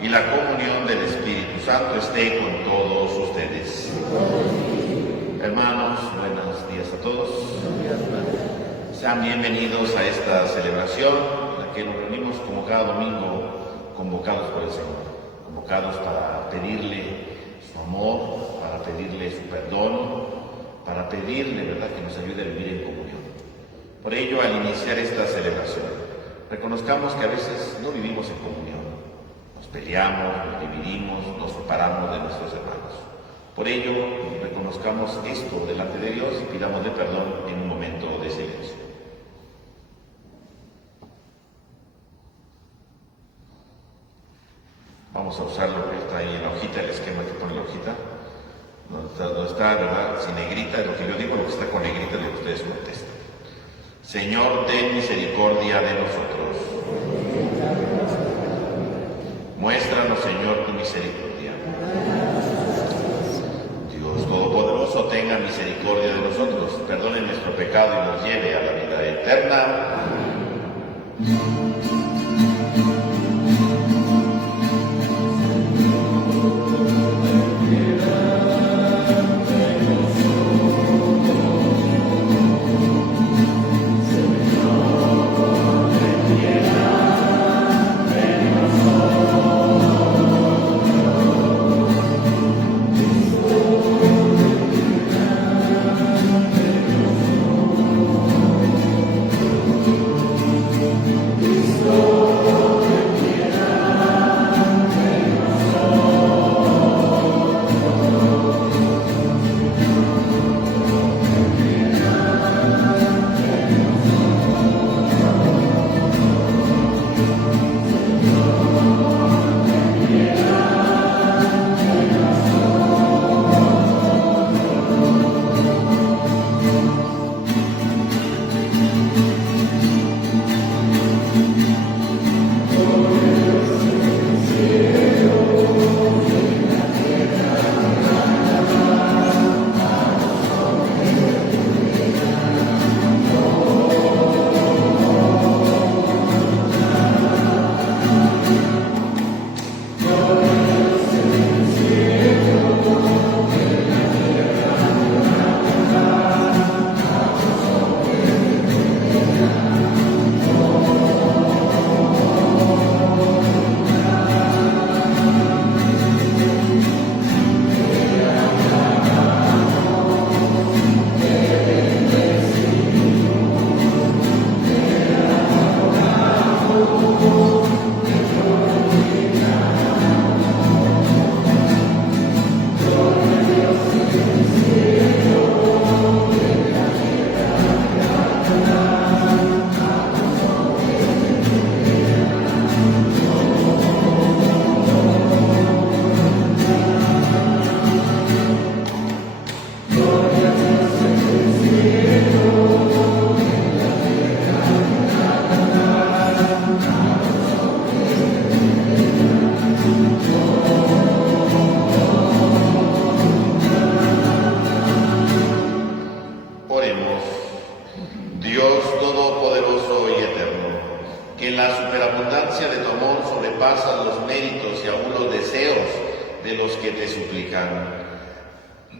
y la comunión del Espíritu Santo esté con todos ustedes. Hermanos, buenos días a todos. Sean bienvenidos a esta celebración, en la que nos reunimos como cada domingo, convocados por el Señor, convocados para pedirle su amor, para pedirle su perdón, para pedirle, ¿verdad?, que nos ayude a vivir en comunión. Por ello, al iniciar esta celebración, reconozcamos que a veces no vivimos en comunión. Nos peleamos, nos dividimos, nos separamos de nuestros hermanos. Por ello, reconozcamos esto delante de Dios y pidámosle perdón en un momento de silencio. Vamos a usar lo que está ahí en la hojita, el esquema que pone la hojita. No está, ¿verdad?, sin negrita, lo que yo digo, lo que está con negrita es lo que ustedes contestan. Señor, ten misericordia de nosotros. Muéstranos, Señor, tu misericordia. Dios Todopoderoso, tenga misericordia de nosotros, perdone nuestro pecado y nos lleve a la vida eterna.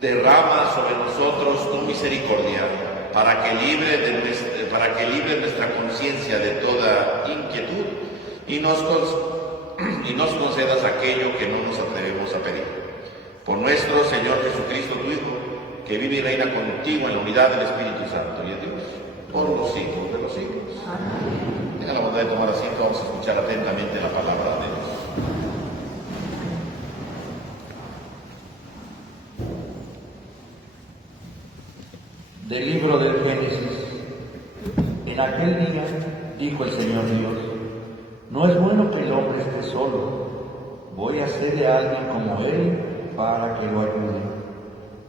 Derrama sobre nosotros tu misericordia, para que libre nuestra conciencia de toda inquietud y nos concedas aquello que no nos atrevemos a pedir. Por nuestro Señor Jesucristo, tu Hijo, que vive y reina contigo en la unidad del Espíritu Santo y de Dios, por los siglos de los siglos. Tenga la bondad de tomar asiento, vamos a escuchar atentamente la palabra de Dios. Del libro del Génesis. En aquel día dijo el Señor Dios: no es bueno que el hombre esté solo, voy a hacerle a alguien como él para que lo ayude.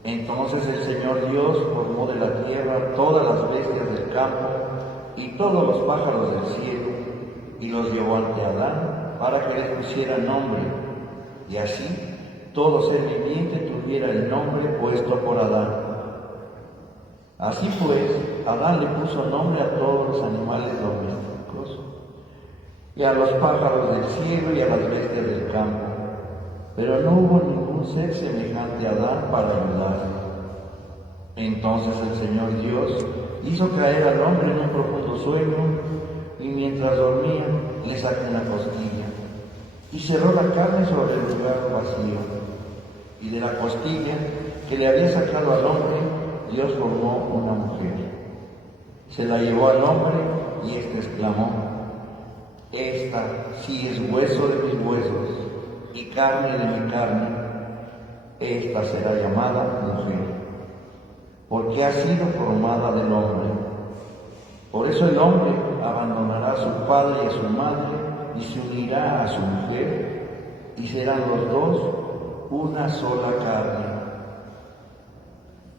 Entonces el Señor Dios formó de la tierra todas las bestias del campo y todos los pájaros del cielo, y los llevó ante Adán para que les pusiera nombre, y así todo ser viviente tuviera el nombre puesto por Adán. Así pues, Adán le puso nombre a todos los animales domésticos, y a los pájaros del cielo, y a las bestias del del campo, pero no hubo ningún ser semejante a Adán para ayudarle. Entonces el Señor Dios hizo caer al hombre en un profundo sueño, y mientras dormía le sacó una costilla, y cerró la carne sobre el lugar vacío. Y de la costilla que le había sacado al hombre, Dios formó una mujer. Se la llevó al hombre, y éste exclamó: esta sí es hueso de mis huesos y carne de mi carne. Esta será llamada mujer, porque ha sido formada del hombre. Por eso el hombre abandonará a su padre y a su madre y se unirá a su mujer, y serán los dos una sola carne.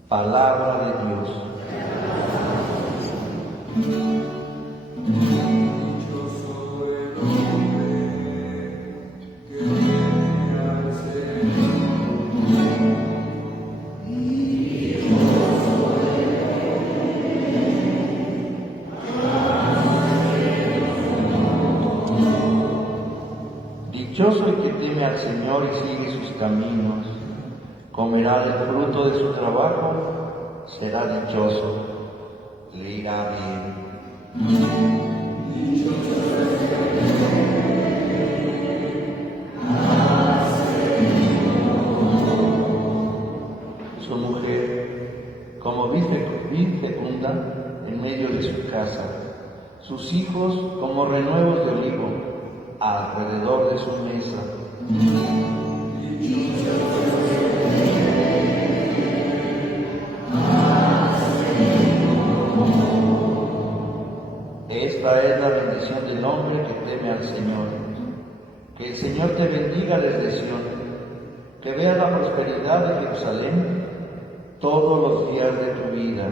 Palabra de Dios. Dichoso el que teme al Señor y sigue sus caminos, comerá del fruto de su trabajo, será dichoso, le irá bien. Su mujer, como vid fecunda en medio de su casa, sus hijos como renuevos de olivo alrededor de su mesa. Esta es la bendición del hombre que teme al Señor. Que el Señor te bendiga desde Sion, que vea la prosperidad de Jerusalén todos los días de tu vida.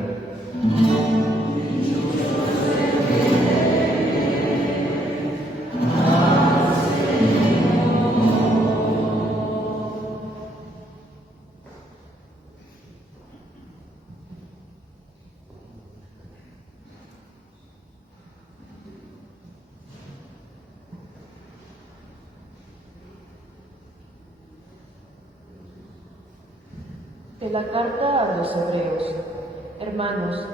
De la carta a los Hebreos. Hermanos,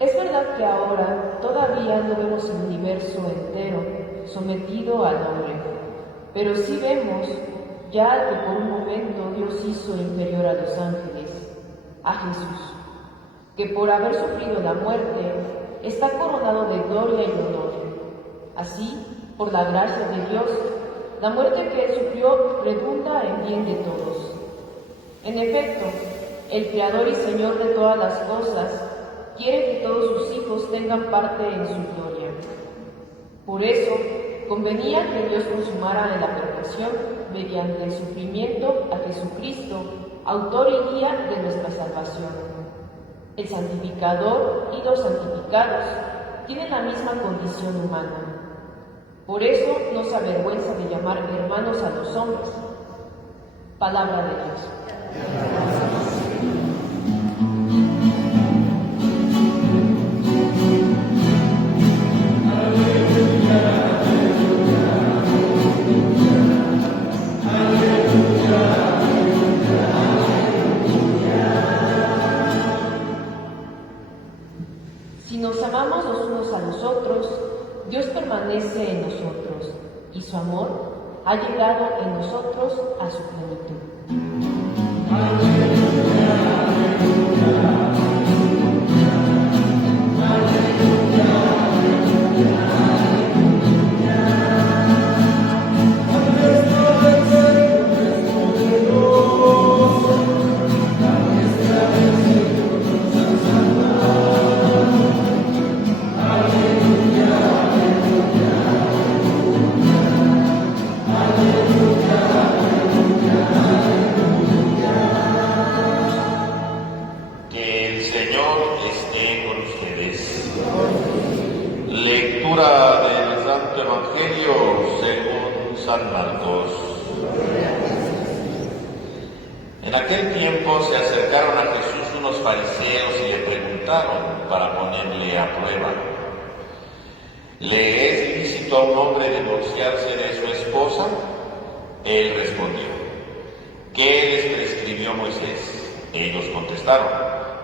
es verdad que ahora todavía no vemos el universo entero sometido al hombre, pero sí vemos ya que por un momento Dios hizo inferior a los ángeles, a Jesús, que por haber sufrido la muerte está coronado de gloria y honor. Así, por la gracia de Dios, la muerte que él sufrió redunda en bien de todos. En efecto, el Creador y Señor de todas las cosas quiere que todos sus hijos tengan parte en su gloria. Por eso, convenía que Dios consumara en la perfección, mediante el sufrimiento, a Jesucristo, autor y guía de nuestra salvación. El santificador y los santificados tienen la misma condición humana. Por eso no se avergüenza de llamar hermanos a los hombres. Palabra de Dios. Si nos amamos los unos a los otros, Dios permanece en nosotros y su amor ha llegado en nosotros a su plenitud. Lectura del Santo Evangelio según San Marcos. En aquel tiempo se acercaron a Jesús unos fariseos y le preguntaron para ponerle a prueba: ¿le es lícito a un hombre divorciarse de su esposa? Él respondió: ¿qué les prescribió Moisés? Ellos contestaron: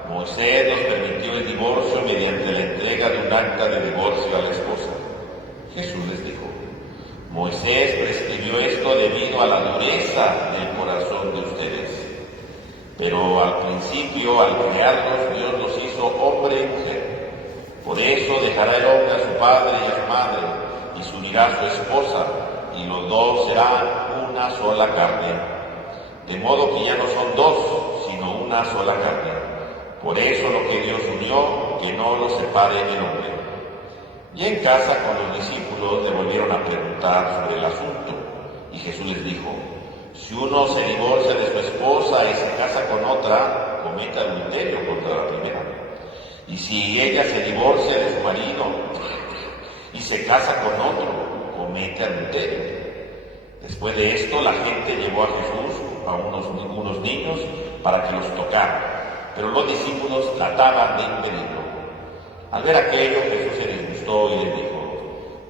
Moisés nos permitió el divorcio mediante la entrega de un acta de divorcio a la esposa. Jesús les dijo: Moisés prescribió esto debido a la dureza del corazón de ustedes. Pero al principio, al crearlos, Dios los hizo hombre y mujer. Por eso dejará el hombre a su padre y a su madre, y se unirá a su esposa, y los dos serán una sola carne. De modo que ya no son dos, sino una sola carne. Por eso lo que Dios unió, que no lo separe el hombre. Y en casa con los discípulos le volvieron a preguntar sobre el asunto, y Jesús les dijo: si uno se divorcia de su esposa y se casa con otra, comete adulterio contra la primera. Y si ella se divorcia de su marido y se casa con otro, comete adulterio. Después de esto, la gente llevó a Jesús a unos niños para que los tocara, pero los discípulos trataban de impedirlo. Al ver aquello, Jesús se disgustó y les dijo: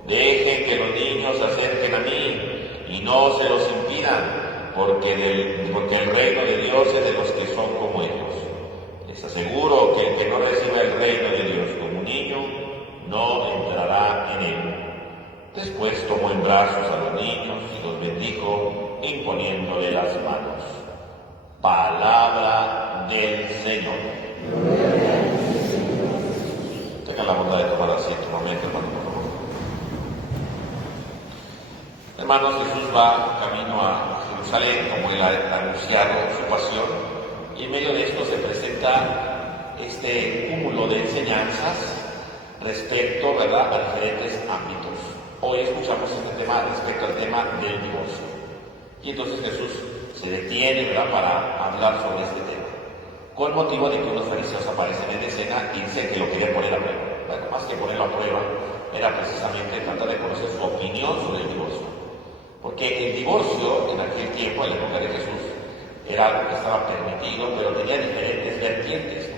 dejen que los niños se acerquen a mí y no se los impidan, porque el reino de Dios es de los que son como ellos. Les aseguro que el que no reciba el reino de Dios como un niño, no entrará en él. Después tomó en brazos a los niños y los bendijo, imponiéndole las manos. Palabra del Señor. Tengan la bondad de tomar asiento un momento, hermano, por favor. Hermanos, Jesús va camino a Jerusalén, como él ha anunciado su pasión, y en medio de esto se presenta este cúmulo de enseñanzas respecto, ¿verdad?, a diferentes ámbitos. Hoy escuchamos este tema respecto al tema del divorcio. Y entonces Jesús se detiene, ¿verdad?, para hablar sobre este tema, con motivo de que unos fariseos aparecen en escena y dicen que lo querían poner a prueba. Bueno, más que ponerlo a prueba, era precisamente tratar de conocer su opinión sobre el divorcio. Porque el divorcio, en aquel tiempo, en la época de Jesús, era algo que estaba permitido, pero tenía diferentes vertientes, ¿no?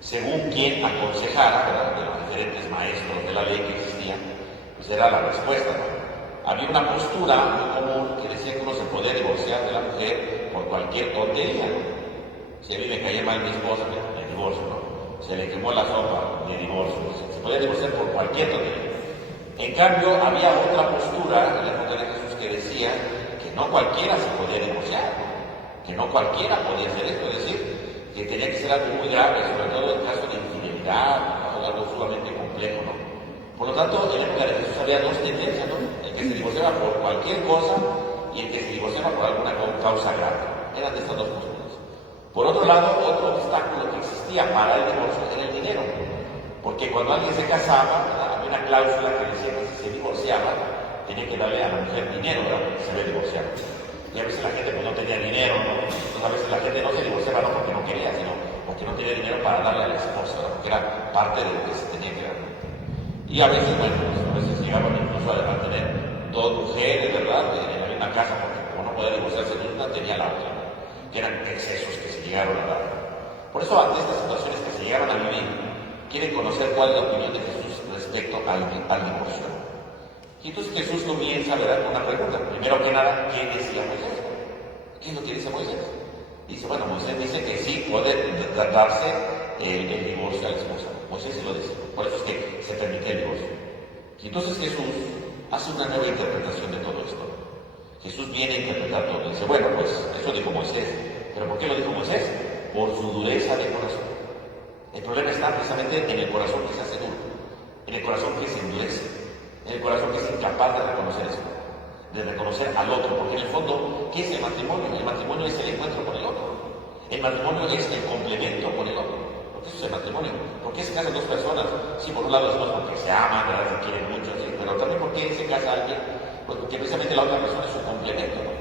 Según quien aconsejara, ¿verdad?, de los diferentes maestros de la ley que existían, pues era la respuesta, ¿no? Había una postura muy común que decía que uno se podía divorciar de la mujer por cualquier tontería, ¿no? Si a mí me caía mal mi esposa, me divorcio, ¿no? Se le quemó la sopa, me divorcio. Se podía divorciar por cualquier tontería. En cambio, había otra postura en la época de Jesús que decía que no cualquiera se podía divorciar, ¿no?, que no cualquiera podía hacer esto, es decir, que tenía que ser algo muy grave, sobre todo en caso de infidelidad, ¿no?, algo sumamente complejo, ¿no? Por lo tanto, en la época de Jesús había dos tendencias, ¿no? El que se divorciaba por cualquier cosa y el que se divorciaba por alguna causa grave. Eran de estas dos posturas. Por otro lado, otro obstáculo que existía para el divorcio era el dinero, porque cuando alguien se casaba, ¿verdad?, había una cláusula que decía que si se divorciaba, tenía que darle a la mujer dinero, ¿verdad?, porque se había divorciado. Y a veces la gente pues no tenía dinero, ¿no? Entonces a veces la gente no se divorciaba no porque no quería, sino porque no tenía dinero para darle a la esposa, ¿verdad?, porque era parte de lo que se tenía que dar. Y a veces, bueno, pues a veces llegaban incluso a mantener dos mujeres, ¿verdad?, en la misma casa, porque como no podía divorciarse de una, tenía la otra, ¿no?, que eran excesos que se llegaron a dar. Por eso, ante estas situaciones que se llegaron a vivir, quieren conocer cuál es la opinión de Jesús respecto al divorcio. Y entonces Jesús comienza, ¿verdad?, con una pregunta. Primero que nada, ¿qué decía Moisés? ¿Qué es lo que dice Moisés? Dice, bueno, Moisés dice que sí puede darse el divorcio a la esposa. Moisés sí lo dice. Por eso es que se permite el divorcio. Y entonces Jesús hace una nueva interpretación de todo esto. Jesús viene a interpretar todo. Dice, bueno, pues eso dijo Moisés. ¿Pero por qué lo dijo Moisés? Por su dureza de corazón. El problema está precisamente en el corazón que se hace duro, en el corazón que se endurece, en el corazón que es incapaz de reconocer esto, de reconocer al otro, porque en el fondo, ¿qué es el matrimonio? El matrimonio es el encuentro con el otro. El matrimonio es el complemento con el otro. Porque eso es el matrimonio. ¿Por qué se casan dos personas? Sí, por un lado decimos porque se aman, ¿verdad?, se quieren mucho, sí, pero también porque se casa alguien, pues porque precisamente la otra persona es su complemento, ¿no?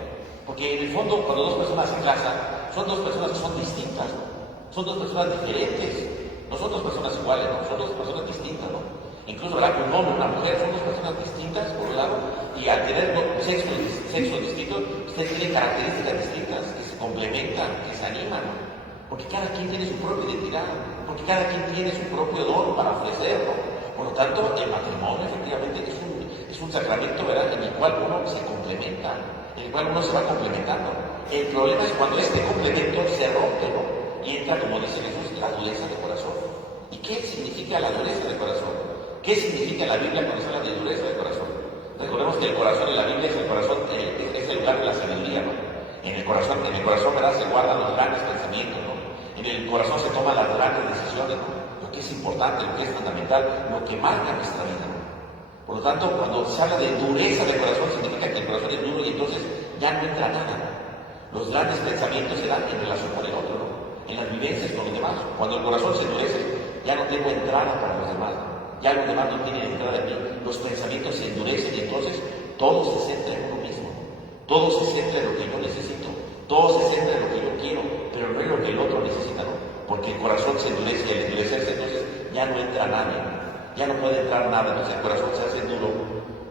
Porque en el fondo, cuando dos personas se casan, son dos personas que son distintas, ¿no? Son dos personas diferentes. No son dos personas iguales, ¿no?, son dos personas distintas, ¿no? Incluso, ¿verdad?, que un hombre y una mujer son dos personas distintas, por un lado, y al tener sexo distinto, ustedes tienen características distintas, que se complementan, que se animan, ¿no? Porque cada quien tiene su propia identidad, porque cada quien tiene su propio don para ofrecer, ¿no? Por lo tanto, el matrimonio, efectivamente, es un sacramento, ¿verdad?, en el cual uno se complementa, en el cual uno se va complementando. El problema es cuando este complemento se rompe, ¿no? Y entra, como dice Jesús, la dureza de corazón. ¿Y qué significa la dureza de corazón? ¿Qué significa la Biblia cuando se habla de dureza de corazón? Recordemos que el corazón en la Biblia es el corazón, es el lugar de la sabiduría, ¿no? En el corazón, ¿verdad?, se guardan los grandes pensamientos, ¿no? En el corazón se toman las grandes decisiones, ¿no? Lo que es importante, lo que es fundamental, lo que marca nuestra vida, ¿no? Por lo tanto, cuando se habla de dureza de corazón, significa que el corazón es duro y entonces ya no entra nada, ¿no? Los grandes pensamientos se dan en relación con el otro, ¿no? En las vivencias con los demás. Cuando el corazón se endurece, ya no tengo entrada para los demás, ¿no? Ya los demás no tienen entrada en mí. Los pensamientos se endurecen y entonces todo se centra en uno mismo. Todo se centra en lo que yo necesito. Todo se centra en lo que yo quiero, pero no en lo que el otro necesita, ¿no? Porque el corazón se endurece y al endurecerse entonces ya no entra nadie, ¿no? Ya no puede entrar nada, entonces el corazón se hace duro.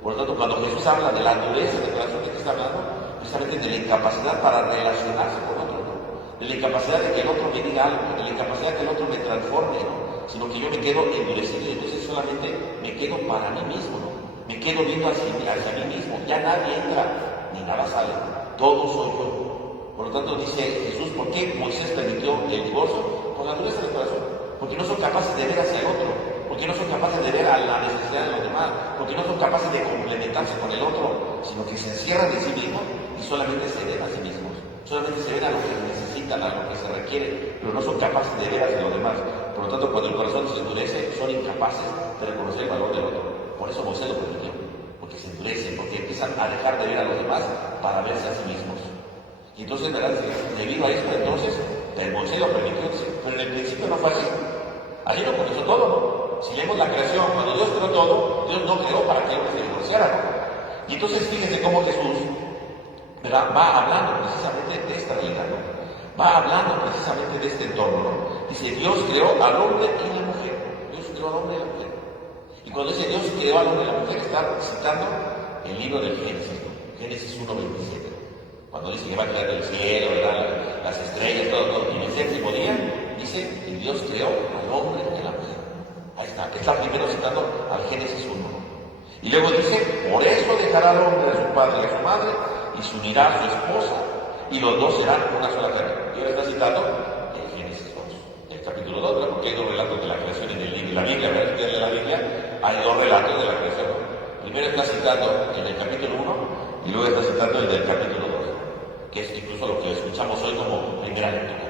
Por lo tanto, cuando Jesús habla de la dureza del corazón, ¿de qué está hablando? Precisamente de la incapacidad para relacionarse con otro, ¿no? De la incapacidad de que el otro me diga algo, de la incapacidad de que el otro me transforme, ¿no? Sino que yo me quedo endurecido y entonces solamente me quedo para mí mismo, ¿no? Me quedo viendo hacia mí mismo, ya nadie entra ni nada sale, todo soy yo. Por lo tanto dice Jesús, ¿por qué Moisés permitió el divorcio? Por la dureza del corazón, porque no son capaces de ver hacia el otro, porque no son capaces de ver a la necesidad de los demás, porque no son capaces de complementarse con el otro, sino que se encierran en sí mismos y solamente se ven a sí mismos, solamente se ven a lo que necesitan, a lo que se requiere, pero no son capaces de ver hacia los demás. Por lo tanto, cuando el corazón se endurece, son incapaces de reconocer el valor del otro. Por eso Moisés lo permitió, porque se endurecen, porque empiezan a dejar de ver a los demás para verse a sí mismos. Y entonces, ¿verdad?, debido a esto, entonces, Moisés lo permitió, pero en el principio no fue así. Allí no comenzó todo, ¿no? Si leemos la creación, cuando Dios creó todo, Dios no creó para que el hombre se divorciara, ¿no? Y entonces fíjense cómo Jesús, ¿verdad?, va hablando precisamente de esta realidad, ¿no? Va hablando precisamente de este entorno, ¿no? Dice, Dios creó al hombre y la mujer. Dios creó al hombre y la mujer. Y cuando dice Dios creó al hombre y la mujer, está citando el libro del Génesis, ¿no? Génesis 1:27. Cuando dice que va a crear el cielo, ¿verdad?, las estrellas, todo. Y en el séptimo día dice que Dios creó al hombre y a la mujer. Ahí está primero citando al Génesis 1. Y luego dice, por eso dejará al hombre a su padre y a su madre y se unirá a su esposa y los dos serán una sola carne. Y ahora está citando el Génesis 2, el capítulo 2, ¿verdad?, porque hay dos relatos de la creación en la Biblia, ¿verdad? En la Biblia hay dos relatos de la creación. Primero está citando el del capítulo 1 y luego está citando el del capítulo 2, que es incluso lo que escuchamos hoy como primera lectura.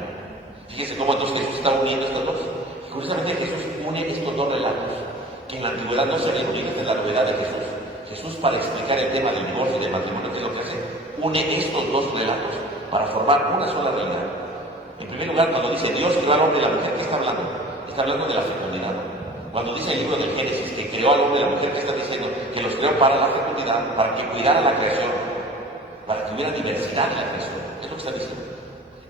Fíjense cómo entonces Jesús está uniendo estos dos. Y curiosamente Jesús une estos dos relatos, que en la antigüedad no se habían unido. Esta es la novedad de Jesús. Jesús, para explicar el tema del divorcio y del matrimonio, ¿qué es lo que hace? Une estos dos relatos para formar una sola realidad. En primer lugar, cuando dice Dios creó al hombre y a la mujer, ¿qué está hablando? Está hablando de la fecundidad. Cuando dice el libro del Génesis que creó al hombre y a la mujer, ¿qué está diciendo? Que los creó para la fecundidad, para que cuidara la creación, para que hubiera diversidad en la creación. Es lo que está diciendo.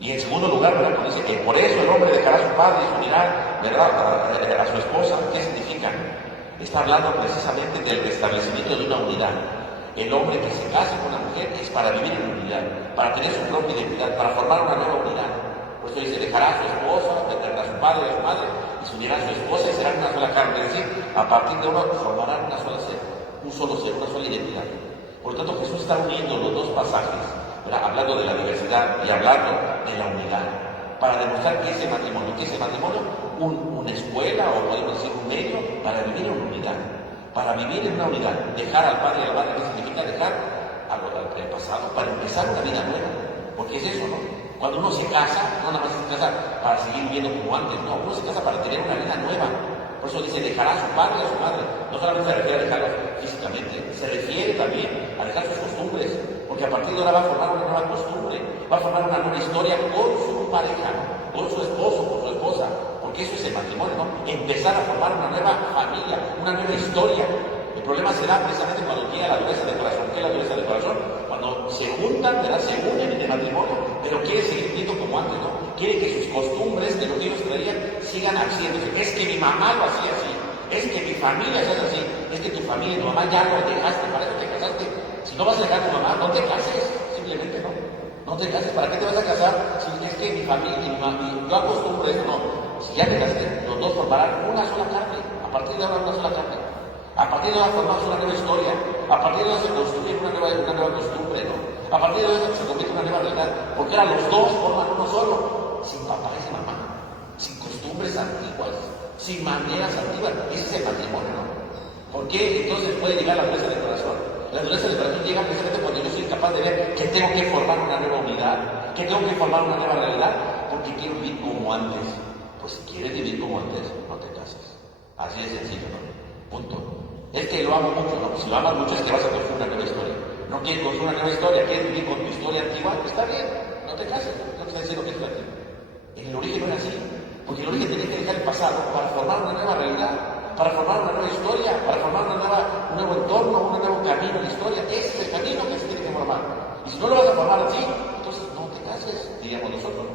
Y en segundo lugar, ¿verdad?, cuando dice que por eso el hombre dejará a su padre y se unirá, ¿verdad?, a su esposa. ¿Qué significa? Está hablando precisamente del restablecimiento de una unidad. El hombre que se casa con la mujer es para vivir en unidad, para tener su propia identidad, para formar una nueva unidad. Por eso dice, dejará a su esposa, dejará a su padre y a su madre, y se unirá a su esposa y serán una sola carne. Es decir, a partir de uno formarán una sola ser, un solo ser, una sola identidad. Por lo tanto, Jesús está uniendo los dos pasajes, ¿verdad?, hablando de la diversidad y hablando de la unidad, para demostrar que ese matrimonio, una escuela, o podemos decir un medio, para vivir en unidad, para vivir en una unidad, dejar al padre y a la madre, ¿qué significa dejar al pasado para empezar una vida nueva? Porque es eso, ¿no? Cuando uno se casa, no nada más se casa para seguir viviendo como antes, no, uno se casa para tener una vida nueva. Por eso dice, dejará a su padre y a su madre. No solamente se refiere a dejarlos físicamente, se refiere también a dejar sus costumbres, porque a partir de ahora va a formar una nueva costumbre, va a formar una nueva historia con su pareja, con su esposo, con su esposa, porque eso es el matrimonio, ¿no? Empezar a formar una nueva familia, una nueva historia. El problema será precisamente cuando tiene la dureza del corazón. ¿Qué es la dureza del corazón? Cuando se juntan, ¿verdad?, se unen en el matrimonio, pero quiere seguir viviendo como antes, ¿no? Quiere que sus costumbres de lo que ellos traían sigan haciéndose. Es que mi mamá lo hacía así, es que mi familia se hace así, es que tu familia y tu mamá ya lo dejaste, para eso te casaste. Si no vas a dejar a tu mamá, no te cases, simplemente no. No te cases, ¿para qué te vas a casar? Si es que mi familia y yo acostumbro esto, no. Si ya te casaste, los dos formarán una sola carne, a partir de ahora una sola carne. A partir de ahora formamos una nueva historia, a partir de ahora se construye una nueva costumbre, ¿no? A A partir de eso se convierte en una nueva realidad, porque ahora los dos forman uno solo, sin papá y sin mamá, sin costumbres antiguas, sin maneras antiguas. Ese es el matrimonio, ¿no? ¿Por qué entonces puede llegar la dureza del corazón? La dureza del corazón llega precisamente cuando yo soy capaz de ver que tengo que formar una nueva unidad, que tengo que formar una nueva realidad, porque quiero vivir como antes. Pues si quieres vivir como antes, no te cases. Así de sencillo, ¿no? Punto. Es que lo amo mucho, ¿no? Si lo amas mucho es que vas a construir una nueva historia. No quieres construir una nueva historia, quieres vivir con tu historia antigua, está bien, no te cases, no te está diciendo que es antiguo. En el origen no era así, porque el origen tenía que dejar el pasado para formar una nueva realidad, para formar una nueva historia, para formar un nuevo entorno, un nuevo camino en la historia. Ese es el camino que se tiene que formar. Y si no lo vas a formar así, entonces no te cases, diríamos nosotros.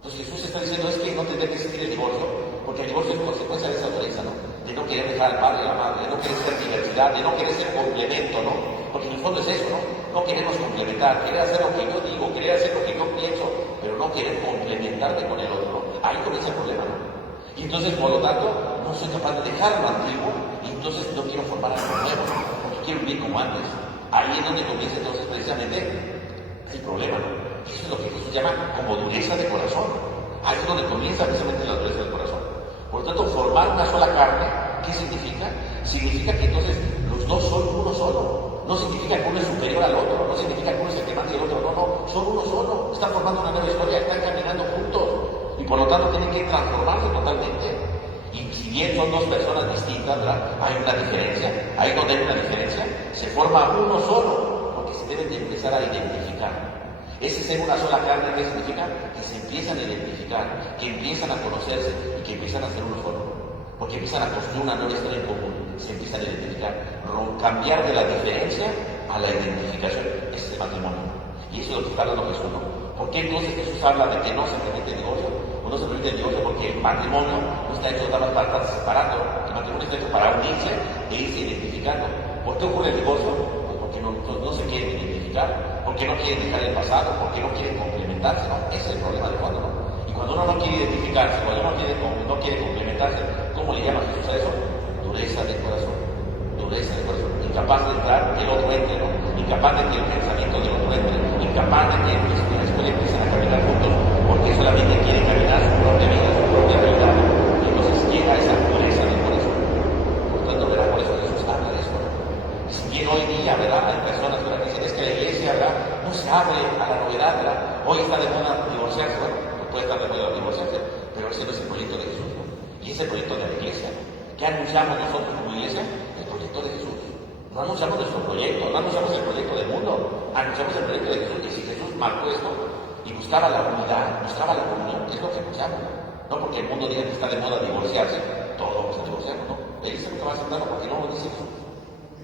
Entonces Jesús está diciendo es que no tendría que existir el divorcio, porque el divorcio es consecuencia de esa dureza, ¿no? De no querer dejar al padre y a la madre, de no querer ser diversidad, de no querer ser complemento, ¿no? Porque en el fondo es eso, ¿no? No queremos complementar, querer hacer lo que yo digo, querer hacer lo que yo pienso, pero no querer complementarte con el otro, ¿no? Ahí comienza el problema, ¿no? Y entonces, por lo tanto, no soy capaz de dejar lo antiguo, y entonces no quiero formar algo nuevo, porque quiero vivir como antes. Ahí es donde comienza entonces precisamente el problema, ¿no? Eso es lo que Jesús llama como dureza de corazón. Ahí es donde comienza precisamente la dureza del corazón. Por lo tanto, formar una sola carne, ¿qué significa? Significa que entonces los dos son uno solo. No significa que uno es superior al otro, no significa que uno es el que manda y el otro no, son uno solo. Están formando una nueva historia, están caminando juntos. Y por lo tanto tienen que transformarse totalmente. Y si bien son dos personas distintas, ¿verdad? Hay una diferencia. Ahí donde hay una diferencia, se forma uno solo, porque se deben de empezar a identificar. Ese ser una sola carne, ¿qué significa? Que se empiezan a identificar, que empiezan a conocerse y que empiezan a ser uno solo. Porque empiezan a construir una nueva historia en común, se empiezan a identificar. Cambiar de la diferencia a la identificación, ese es el matrimonio. Y eso es lo que está hablando Jesús, ¿no? ¿Por qué entonces Jesús habla de que no se permite el divorcio? O no se permite el divorcio porque el matrimonio no está hecho nada más para estar separando. El matrimonio está hecho para unirse e irse identificando. ¿Por qué ocurre el divorcio? Pues porque no se quieren identificar, porque no quieren dejar el pasado, porque no quieren complementarse, ¿no? Ese es el problema de fondo, ¿no? Y cuando uno no quiere identificarse, cuando uno no quiere complementarse, ¿cómo le llama Jesús a eso? Dureza del corazón. Dureza del corazón. Incapaz de entrar, que el otro entre, ¿no? Incapaz de que el pensamiento del otro entre, incapaz de que en la escuela empiecen a caminar juntos, porque solamente quieren caminar su propia vida, su propia realidad. Y entonces llega esa dureza del corazón. Por tanto, ¿verdad? Por eso Jesús habla de esto, ¿no? Si bien hoy día, ¿verdad? Hay personas que dicen, es que la iglesia, ¿verdad? No se abre a la novedad, ¿verdad? Hoy está de moda divorciarse, bueno, puede estar de moda divorciarse, pero ese no es el proyecto de Jesús, ¿no? Y es el proyecto de la iglesia. ¿Qué anunciamos nosotros como iglesia? El proyecto de Jesús. No anunciamos nuestro proyecto, no anunciamos el proyecto del mundo, anunciamos el proyecto de Jesús. Y si Jesús marcó esto y buscaba la unidad, buscaba la comunión, es lo que anunciamos. No porque el mundo diga que está de moda divorciarse, todos vamos a divorciarnos, ¿no? La iglesia nunca va a aceptarlo porque no lo dice Jesús.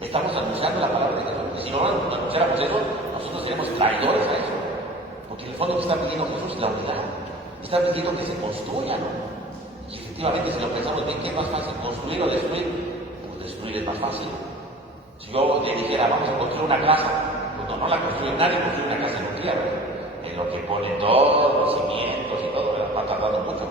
Estamos anunciando la palabra de Jesús. Y si no anunciáramos eso, nosotros seríamos traidores a eso. Porque en el fondo, ¿qué está pidiendo Jesús? La unidad. Está pidiendo que se construya, ¿no? Y efectivamente, si lo pensamos bien, ¿qué es más fácil? ¿Construir o destruir? Pues destruir es más fácil. Si yo le dijera, vamos a construir una casa, pues no la construye nadie, construye una casa en un día, ¿verdad? En lo que pone todos los cimientos y todo, ¿verdad? Va tardando mucho.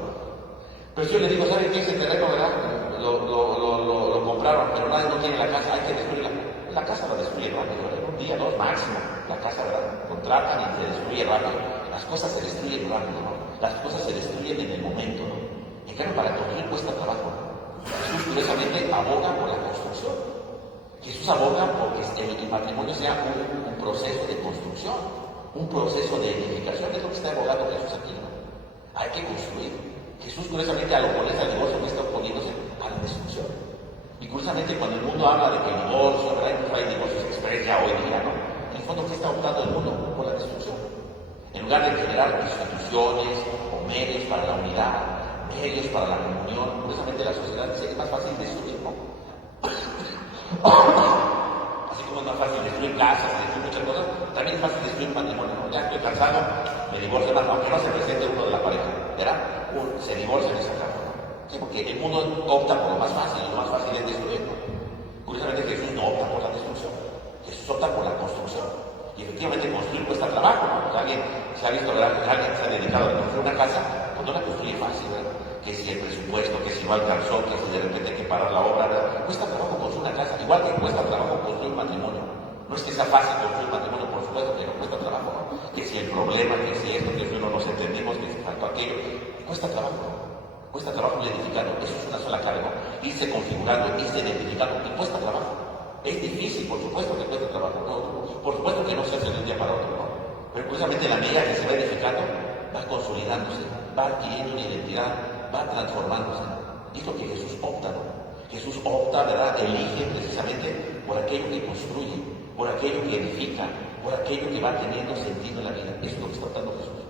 Pero si yo le digo, ¿saben qué? Ese terreno, ¿verdad? Lo compraron, pero nadie no tiene la casa, hay que destruirla. La casa la destruye rápido, ¿verdad? En un día, dos máximo. La casa, ¿verdad? Contratan y se destruye rápido. Las cosas se destruyen rápido, ¿no? Las cosas se destruyen en el momento, ¿no? Y claro, para construir cuesta trabajo. Jesús curiosamente aboga por la construcción. Jesús aboga porque el matrimonio sea un proceso de construcción, un proceso de edificación. Es lo que está abogando Jesús aquí, ¿no? Hay que construir. Jesús curiosamente al oponerse al divorcio no está oponiéndose a la destrucción. Y curiosamente cuando el mundo habla de que el divorcio, ¿verdad? Incluso hay divorcios express ya hoy día, ¿no? En el fondo, ¿qué está optando el mundo? Por la destrucción. En lugar de generar instituciones o medios para la unidad, medios para la comunión, curiosamente la sociedad dice que es más fácil destruir, ¿no? Así como es más fácil destruir casas, destruir muchas cosas, también es fácil destruir matrimonio, ¿no? Ya estoy cansado, me divorcio más, aunque no se presente uno de la pareja, ¿verdad? Se divorcia y se acaba, ¿no? Sí, porque el mundo opta por lo más fácil, y lo más fácil es destruir, ¿no? Curiosamente Jesús no opta por la destrucción, Jesús opta por la construcción. Y efectivamente construir cuesta trabajo, ¿no? Pues alguien se ha visto, ¿verdad? Alguien se ha dedicado a construir una casa, pues no la construye fácil, ¿verdad? Que si el presupuesto, que si no alcanzó, que si de repente hay que parar la obra, ¿verdad? Cuesta trabajo construir una casa, igual que cuesta trabajo construir un matrimonio. No es que sea fácil construir matrimonio, por supuesto que no cuesta trabajo, ¿no? Que si el problema, que si esto, que si no nos entendemos, que si faltó aquello, cuesta trabajo, ¿no? Cuesta trabajo ir edificando, eso es una sola carga, ¿no? Irse configurando, irse identificando, y cuesta trabajo. Es difícil, por supuesto que cuesta trabajo, ¿no? Por supuesto que no se hace de un día para otro, ¿no? Pero precisamente la medida que se va edificando, va consolidándose, va adquiriendo una identidad, va transformándose. Y es lo que Jesús opta, ¿no? Jesús opta, ¿verdad? Elige precisamente por aquello que construye, por aquello que edifica, por aquello que va teniendo sentido en la vida. Eso es lo que está optando Jesús.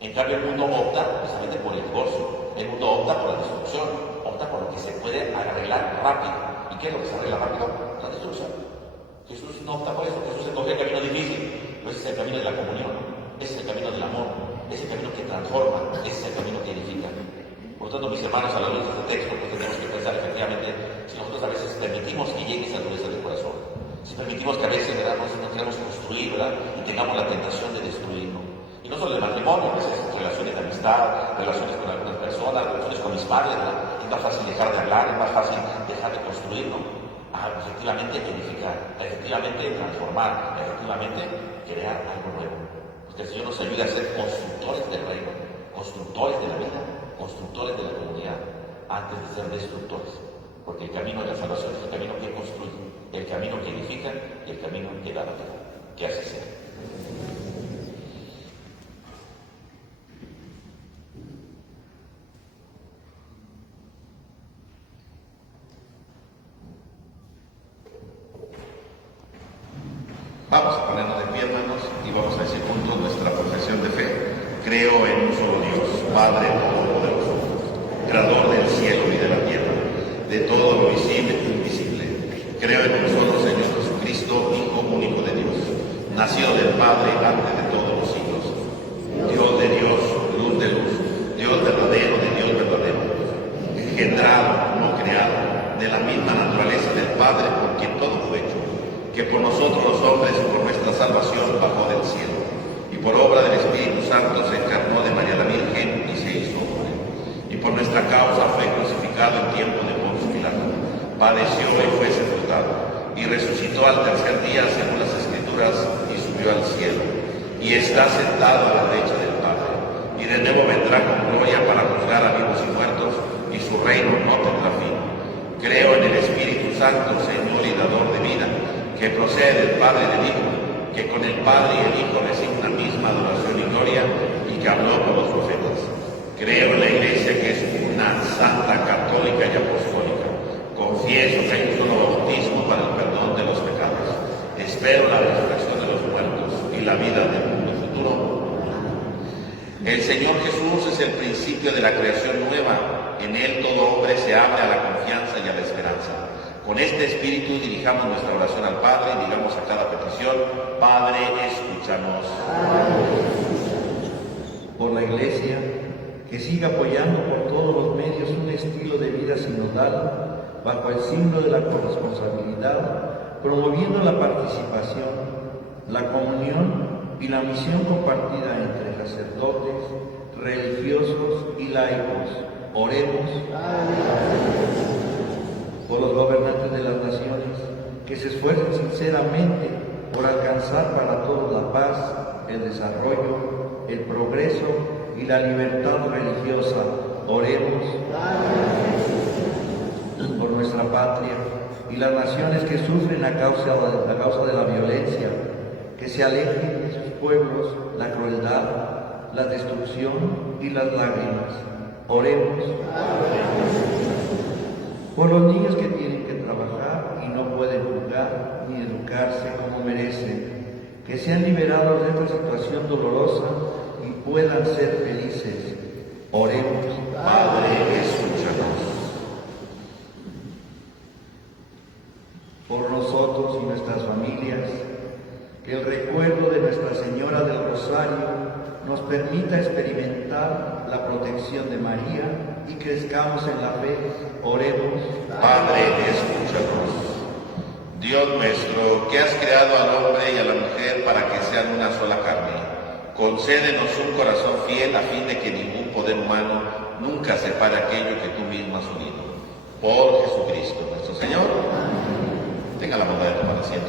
En cambio, el mundo opta precisamente por el divorcio, el mundo opta por la destrucción, opta por lo que se puede arreglar rápido. ¿Y qué es lo que se arregla rápido? La destrucción. Jesús no opta por eso, Jesús escoge el camino difícil, pero ese es el camino de la comunión, ese es el camino del amor, ese es el camino que transforma, ese es el camino que edifica. Por lo tanto, mis hermanos, a la luz de este texto, pues tenemos que pensar efectivamente si nosotros a veces permitimos que llegue esa dureza del corazón, si permitimos que a veces, ¿verdad?, no queramos construir, ¿verdad?, y tengamos la tentación de destruirlo. Y no solo el matrimonio, pues es relaciones de amistad, relaciones con algunas personas, relaciones con mis padres, ¿verdad? Es más fácil dejar de hablar, es más fácil dejar de construir, ¿no? Efectivamente edificar, efectivamente transformar, efectivamente crear algo nuevo. Porque el Señor nos ayuda a ser constructores del reino, constructores de la vida, constructores de la comunidad, antes de ser destructores. Porque el camino de la salvación es el camino que construye, el camino que edifica y el camino que da la vida. Que así sea. Vamos a ponernos de pie, hermanos, y vamos a decir juntos nuestra profesión de fe. Creo en un solo Dios, Padre Todopoderoso, Creador del cielo y de la tierra, de todo lo visible e invisible. Creo en un solo Señor Jesucristo, Hijo único de Dios, nacido del Padre antes de todos los siglos. Dios de Dios, luz de luz, Dios verdadero de Dios verdadero, engendrado, no creado, de la misma naturaleza del Padre, por quien todo fue hecho, que por nosotros los hombres y por nuestra salvación bajó del cielo, y por obra del Espíritu Santo se encarnó de María la Virgen y se hizo hombre, y por nuestra causa fue crucificado en tiempo de Poncio Pilato, padeció y fue sepultado, y resucitó al tercer día según las Escrituras, y subió al cielo, y está sentado a la derecha del Padre, y de nuevo vendrá con gloria para juzgar a vivos y muertos, y su reino no tendrá fin. Creo en el Espíritu Santo, Señor y dador de vida, que procede del Padre y del Hijo, que con el Padre y el Hijo recibe una misma adoración y gloria, y que habló con los profetas. Creo en la Iglesia, que es una, santa, católica y apostólica. Confieso que hay un solo bautismo para el perdón de los pecados. Espero la resurrección de los muertos y la vida del mundo futuro. El Señor Jesús es el principio de la creación nueva. En Él todo hombre se abre a la confianza y a la esperanza. Con este espíritu dirijamos nuestra oración al Padre y digamos a cada petición: Padre, escúchanos. Por la Iglesia, que siga apoyando por todos los medios un estilo de vida sinodal bajo el signo de la corresponsabilidad, promoviendo la participación, la comunión y la misión compartida entre sacerdotes, religiosos y laicos. Oremos. Por los gobernantes de las naciones, que se esfuercen sinceramente por alcanzar para todos la paz, el desarrollo, el progreso y la libertad religiosa. Oremos. Por nuestra patria y las naciones que sufren a causa de la violencia, que se alejen de sus pueblos la crueldad, la destrucción y las lágrimas. Oremos. Por los niños que tienen que trabajar y no pueden jugar ni educarse como merecen, que sean liberados de esta situación dolorosa y puedan ser felices. Oremos. Padre, escúchanos. Por nosotros y nuestras familias, que el recuerdo de Nuestra Señora del Rosario nos permita experimentar la protección de María y crezcamos en la fe. Oremos. Padre, escúchanos. Dios nuestro, que has creado al hombre y a la mujer para que sean una sola carne, concédenos un corazón fiel a fin de que ningún poder humano nunca separe aquello que tú mismo has unido. Por Jesucristo nuestro Señor. Tenga la bondad de tomar asiento.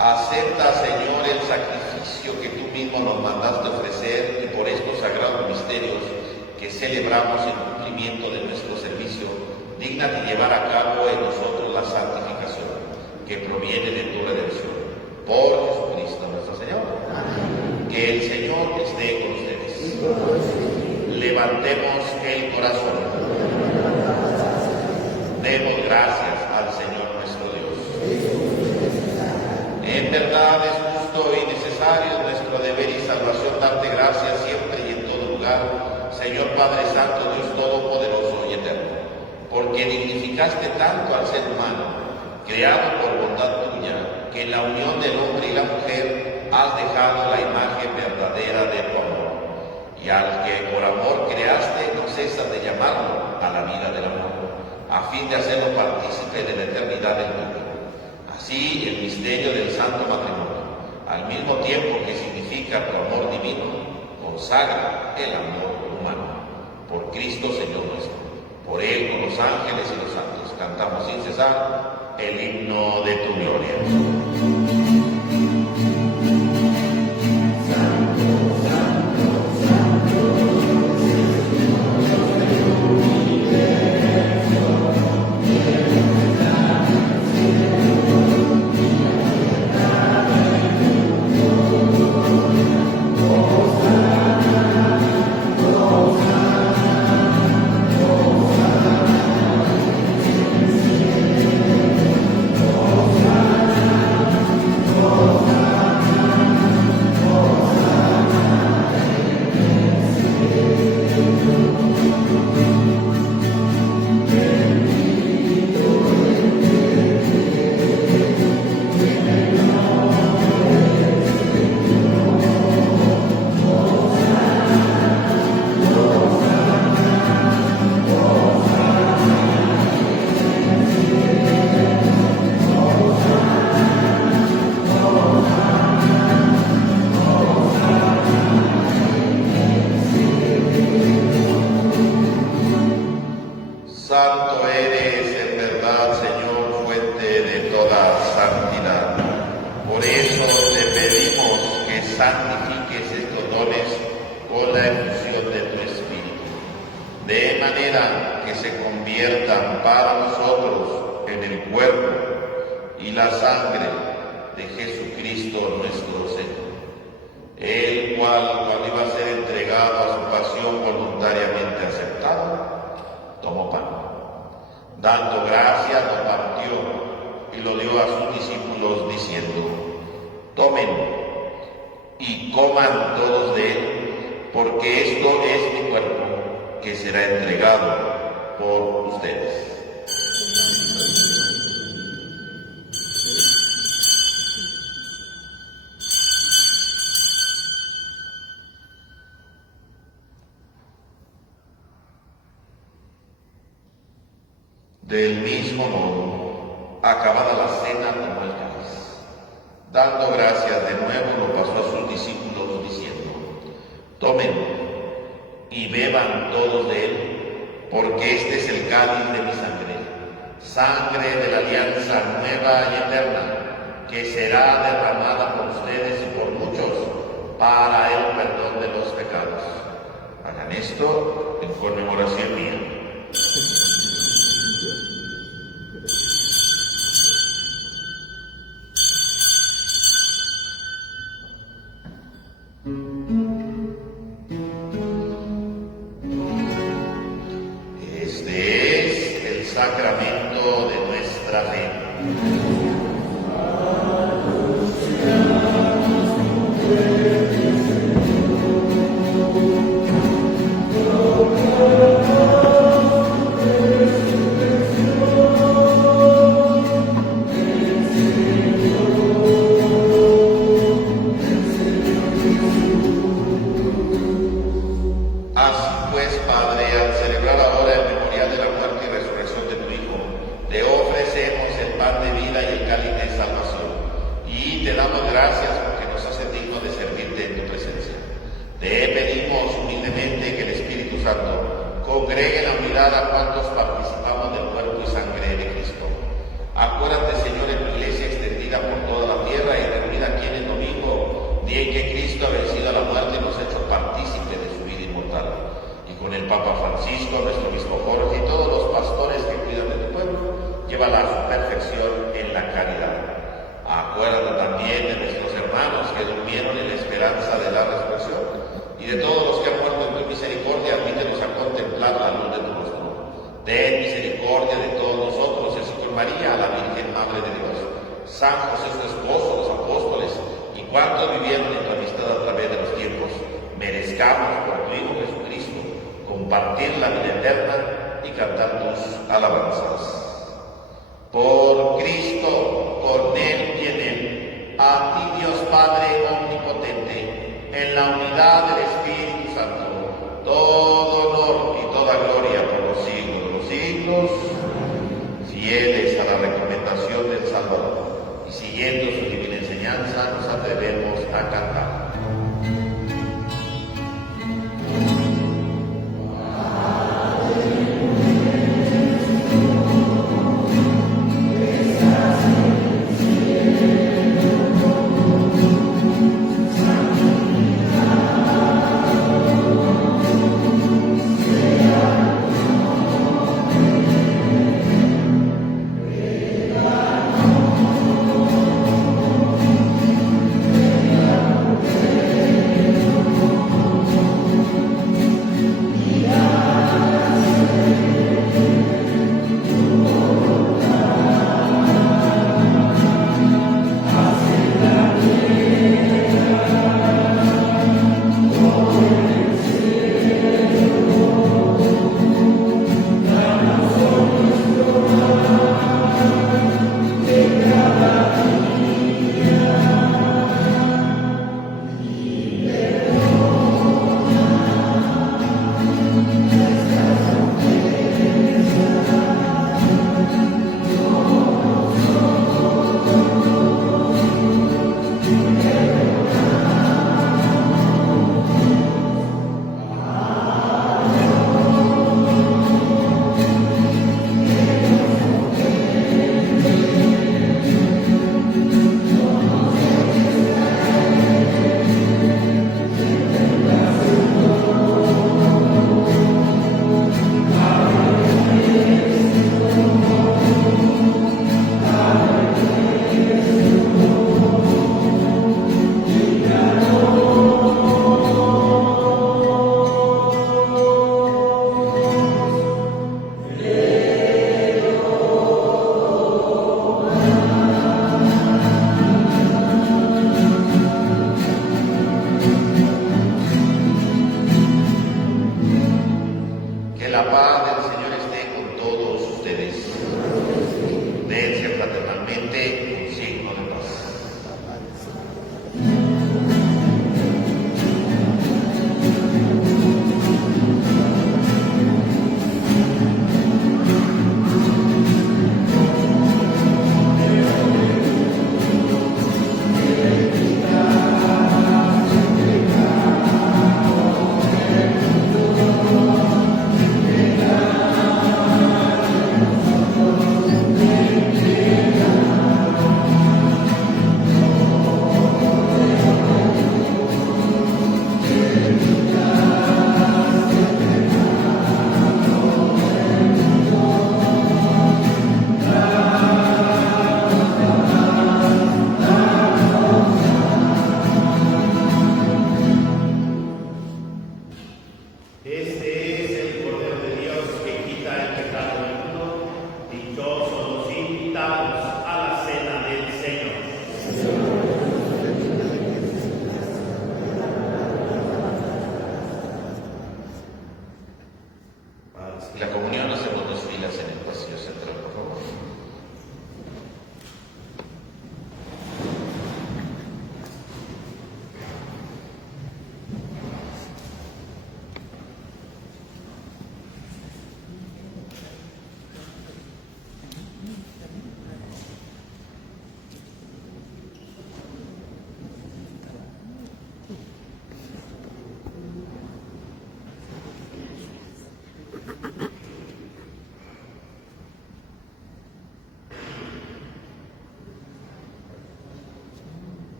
Acepta, Señor, el sacrificio que tú mismo nos mandaste ofrecer, y por estos sagrados misterios que celebramos en cumplimiento de nuestro servicio, dígnate llevar a cabo en nosotros la santificación que proviene de tu redención. Por Jesucristo nuestro Señor. Amén. Que el Señor esté con ustedes. Levantemos el corazón. Demos gracias al Señor nuestro Dios. En verdad es justo y necesario nuestro deber y salvación darte gracias siempre y en todo lugar, Señor Padre Santo, Dios Todopoderoso y Eterno, porque dignificaste tanto al ser humano, creado por bondad tuya, que en la unión del hombre y la mujer has dejado la imagen verdadera de tu amor, y al que por amor creaste no cesas de llamarlo a la vida del amor, a fin de hacerlo partícipe de la eternidad del mundo. Así, el misterio del santo matrimonio, al mismo tiempo que significa tu amor divino, consagra el amor humano. Por Cristo Señor nuestro, por Él con los ángeles y los santos, cantamos sin cesar el himno de tu gloria. Santo eres en verdad, Señor, fuente de toda santidad. Por eso te pedimos que santifiques estos dones con la efusión de tu Espíritu, de manera que se conviertan para nosotros en el cuerpo y la sangre de Jesucristo nuestro Señor, el cual, cuando iba a ser entregado a su pasión voluntariamente aceptada, tomó pan. Dando gracias, lo partió y lo dio a sus discípulos diciendo: tomen y coman todos de él, porque esto es mi cuerpo, que será entregado por ustedes. Del mismo modo, acabada la cena, tomó el cáliz. Dando gracias de nuevo, lo pasó a sus discípulos diciendo: tomen y beban todos de él, porque este es el cáliz de mi sangre, sangre de la alianza nueva y eterna, que será derramada por ustedes y por muchos para el perdón de los pecados. Hagan esto en conmemoración mía. Este es el sacramento de nuestra fe. Gracias porque nos hace digno de servirte en tu presencia. Te pedimos humildemente que el Espíritu Santo congregue en la unidad a cuantos participamos del cuerpo y sangre de Cristo. Acuérdate, Señor, en tu iglesia extendida por toda la tierra y su perfección en la caridad. Acuérdate también de nuestros hermanos que durmieron en la esperanza de la resurrección, y de todos los que han muerto en tu misericordia, admítenos a contemplar la luz de tu rostro. Ten misericordia de todos nosotros, y así con María, la Virgen Madre de Dios, San José su esposo, los apóstoles, y cuantos vivieron en tu amistad a través de los tiempos, merezcamos por tu Hijo Jesucristo compartir la vida eterna y cantar tus alabanzas. Por Cristo, con Él y en Él, a ti Dios Padre omnipotente, en la unidad del Espíritu Santo, todo honor y toda gloria por los siglos de los siglos. Fieles a la recomendación del Salvador y siguiendo su divina enseñanza, nos atrevemos a cantar.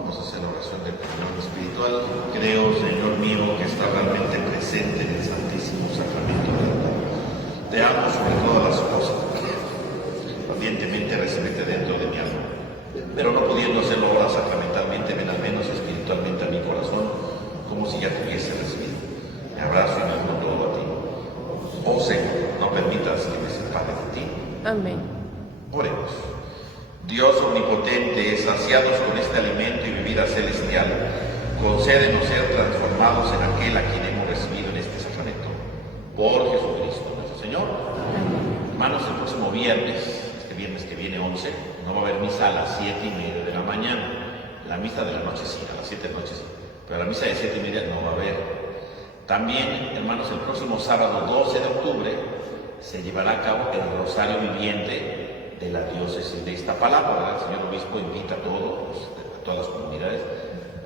Vamos a hacer la oración del comunión espiritual. Creo, Señor mío, que está realmente presente en el Santísimo Sacramento del altar. Te amo sobre todas las cosas. Ardientemente recibirte dentro de mi alma. Pero no pudiendo hacerlo ahora sacramentalmente, ven al menos espiritualmente a mi corazón, como si ya te hubiese recibido. Me abrazo y me uno todo a ti. Oh Señor, no permitas que me separe de ti. Amén. Oremos. Dios omnipotente, saciados con este alimento y bebida celestial, concédenos ser transformados en aquel a quien hemos recibido en este sacramento. Por Jesucristo nuestro Señor. Hermanos, el próximo viernes, este viernes que viene 11, no va a haber misa a las 7:30 de la mañana. La misa de la noche sí, a las 7 de la noche sí, pero la misa de 7:30 no va a haber. También, hermanos, el próximo sábado 12 de octubre se llevará a cabo el Rosario Viviente de la diócesis de Iztapalapa, ¿verdad? El señor obispo invita a todos, a todas las comunidades,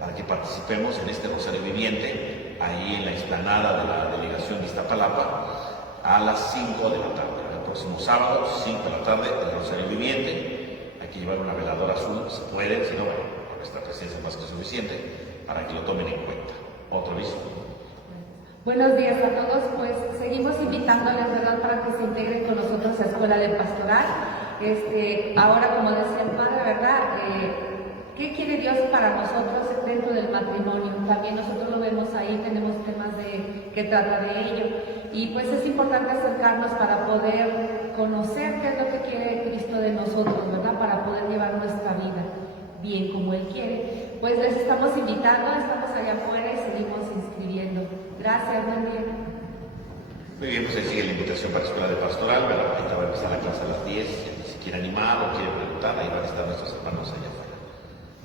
para para que participemos en este rosario viviente, ahí en la explanada de la delegación de Iztapalapa, a las 5 de la tarde. El próximo sábado, 5 de la tarde, el rosario viviente. Hay que llevar una veladora azul, si pueden, si no, bueno, con nuestra presencia es más que suficiente, para que lo tomen en cuenta. Otro aviso. Buenos días a todos, pues seguimos invitándoles, ¿verdad?, para que se integren con nosotros a Escuela de Pastoral. Ahora, como decía el padre, ¿verdad?, ¿qué quiere Dios para nosotros dentro del matrimonio? También nosotros lo vemos ahí, tenemos temas que trata de ello. Y pues es importante acercarnos para poder conocer qué es lo que quiere Cristo de nosotros, ¿verdad?, para poder llevar nuestra vida bien como Él quiere. Pues les estamos invitando, estamos allá afuera y seguimos inscribiendo. Gracias, buen día. Muy bien, pues ahí sigue la invitación para la Escuela de Pastoral. Bueno, ahorita va a empezar la clase a las 10. Si se quiere animar o quiere preguntar, ahí van a estar nuestros hermanos allá afuera.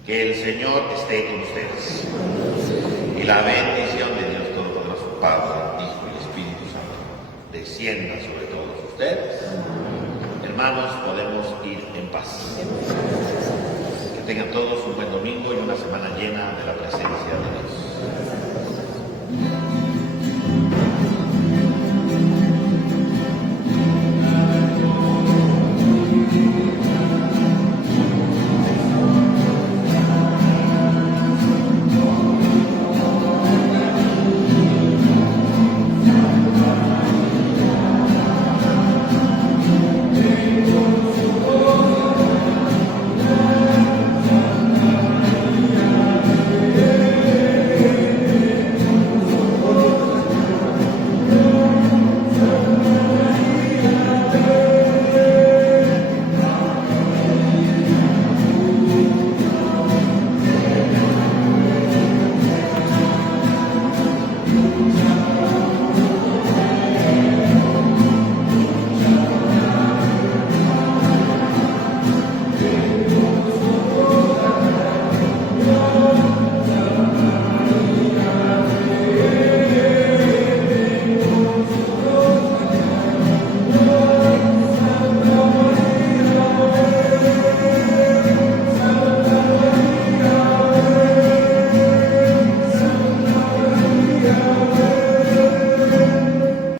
Que el Señor esté con ustedes. Y la bendición de Dios Todopoderoso, Padre, Hijo y Espíritu Santo, descienda sobre todos ustedes. Hermanos, podemos ir en paz. Que tengan todos un buen domingo y una semana llena de la presencia de Dios.